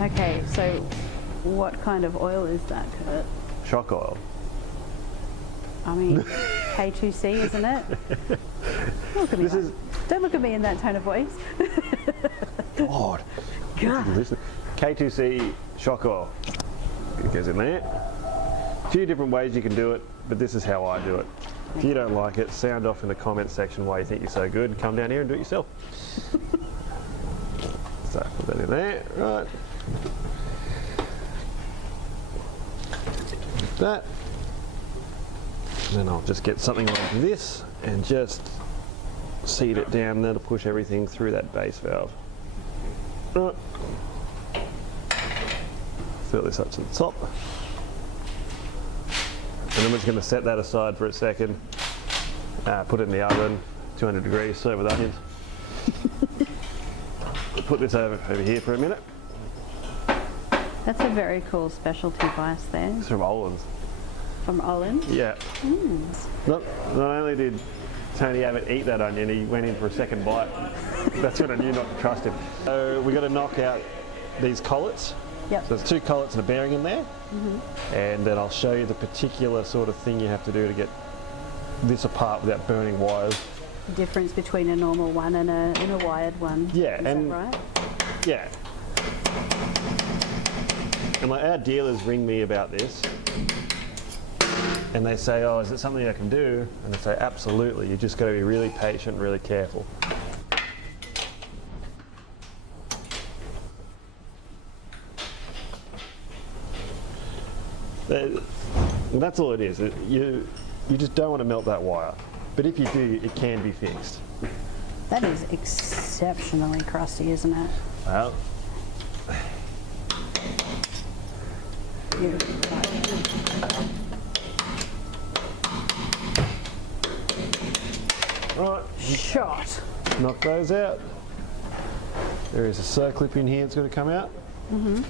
Okay, so what kind of oil is that, Kurt? Shock oil. I mean, K2C, isn't it? Look at me. Don't look at me in that tone of voice. God. K2C shock oil. It goes in there. A few different ways you can do it, but this is how I do it. If you don't like it, sound off in the comments section why you think you're so good. Come down here and do it yourself. So put that in there, right. That. And then I'll just get something like this and just seat it down. That'll push everything through that base valve. Right. Fill this up to the top. And I'm just going to set that aside for a second. Put it in the oven, 200 degrees, serve with onions. Put this over here for a minute. That's a very cool specialty vice there. It's from Olin's. From Olin's? Yeah. Mm. Not only did Tony Abbott eat that onion, he went in for a second bite. That's when I knew not to trust him. So we've got to knock out these collets. Yep. So there's 2 collets and a bearing in there. Mm-hmm. And then I'll show you the particular sort of thing you have to do to get this apart without burning wires. The difference between a normal one and a wired one. Yeah. Is that right? Yeah. And our dealers ring me about this. And they say, oh, is it something I can do? And I say, absolutely. You just got to be really patient, really careful. That's all it is. You just don't want to melt that wire. But if you do, it can be fixed. That is exceptionally crusty, isn't it? Well, right. Shot. Knock those out. There is a circlip in here that's going to come out. Mm-hmm.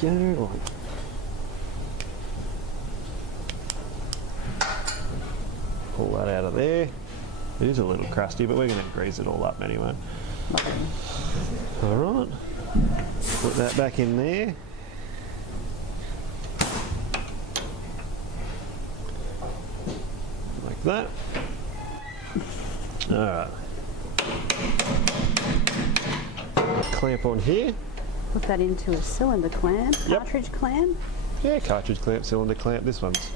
Go. Pull that out of there. It is a little crusty, but we're going to grease it all up anyway. All right. Put that back in there. Like that. All right. Clamp on here. Put that into a cylinder clamp, Yep. cartridge clamp. Yeah, cartridge clamp, cylinder clamp. This one's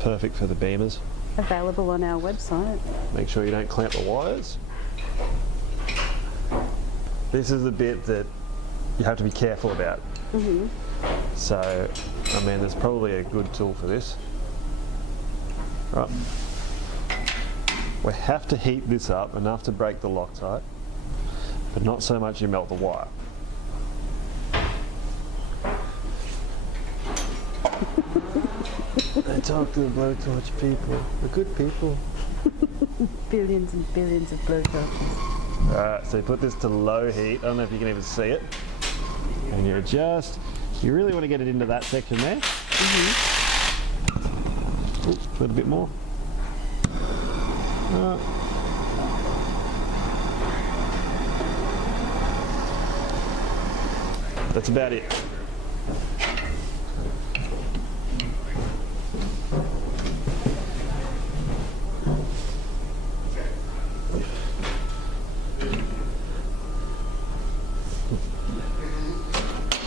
perfect for the Beamers. Available on our website. Make sure you don't clamp the wires. This is the bit that you have to be careful about. Mm-hmm. So, I mean, there's probably a good tool for this. Right. We have to heat this up enough to break the Loctite, but not so much you melt the wire. I talk to the blowtorch people, the good people. Billions and billions of blowtorches. Alright, so you put this to low heat. I don't know if you can even see it. And you really want to get it into that section there. Mm-hmm. Ooh, a little bit more. That's about it.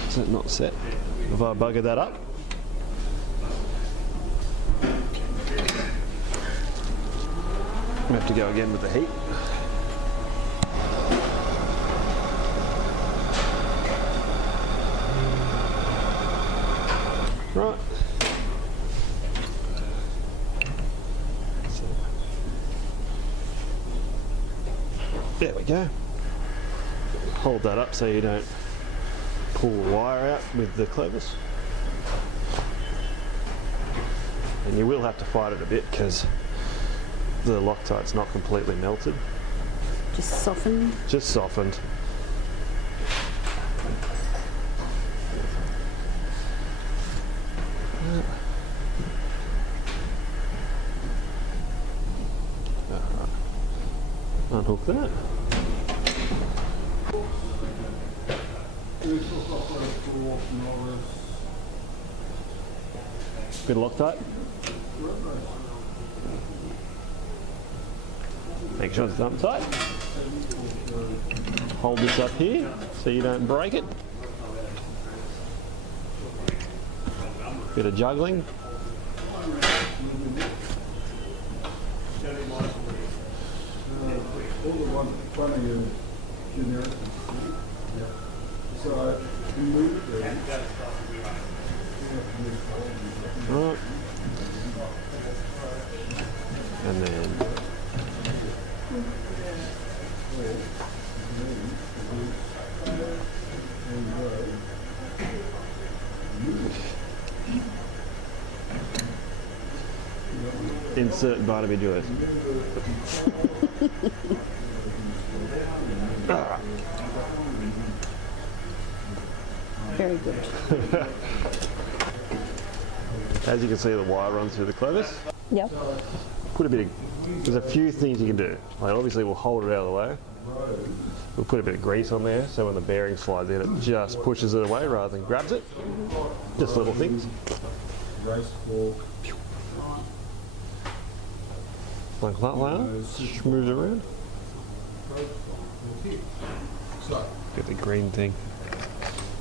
Is it not set? Have I buggered that up? We have to go again with the heat. Right. There we go. Hold that up so you don't pull the wire out with the Clevis. And you will have to fight it a bit because the Loctite's not completely melted. Just softened? Just softened. Unhook that. Bit of Loctite. Make sure it's done tight. Hold this up here so you don't break it. Bit of juggling. All the ones in front of you, generic. So you move there. Right. And then insert vitamin joys. Very good. As you can see, the wire runs through the clevis. Yep. Put a bit of, there's a few things you can do. Like obviously we'll hold it out of the way. We'll put a bit of grease on there so when the bearing slides in, it just pushes it away rather than grabs it. Just little things. Like that layer, moves around. Get the green thing.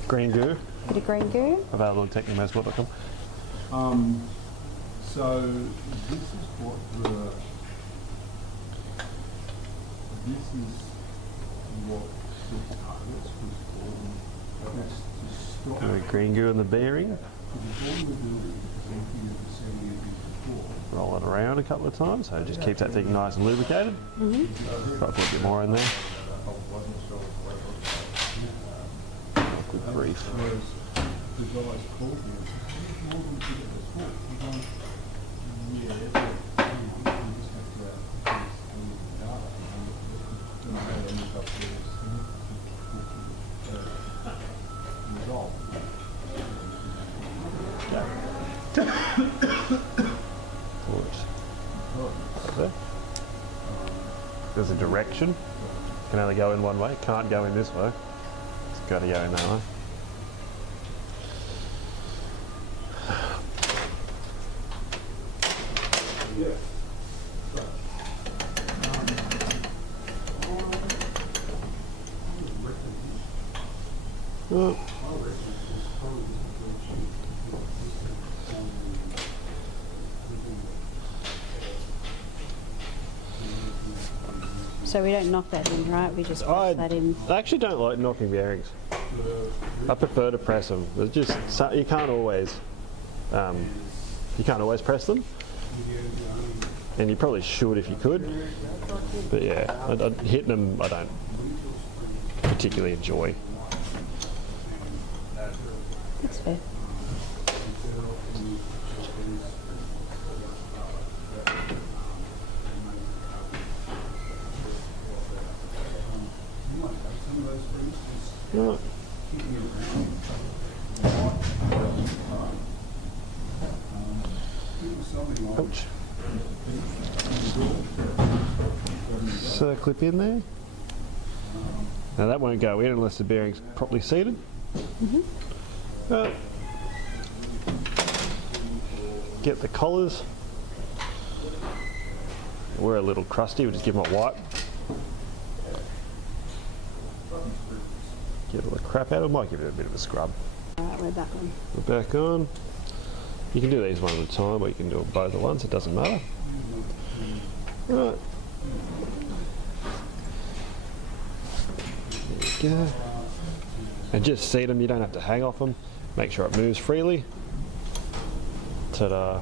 Green goo. Bit of green goo. Available at technomotorsport.com. So this is what the targets was for. Got a green goo in the bearing. Roll it around a couple of times, so it just keeps that thing nice and lubricated. Try to put a bit more in there. Good grief. There's a direction. Can only go in one way. Can't go in this way. It's got to go in that way. Oh. So we don't knock that in, right? We just press that in. I actually don't like knocking bearings. I prefer to press them. It's just you can't always press them, and you probably should if you could. But yeah, hitting them I don't particularly enjoy. That's fair. Right. Ouch. Clip in there. Now that won't go in unless the bearing's properly seated. Get the collars. We're a little crusty, we'll just give them a wipe. Get all the crap out of them. Might give it a bit of a scrub. Alright, we're back on. We're back on. You can do these one at a time, or you can do it both at once, it doesn't matter. Right. There you go. And just seat them, you don't have to hang off them. Make sure it moves freely. Ta-da.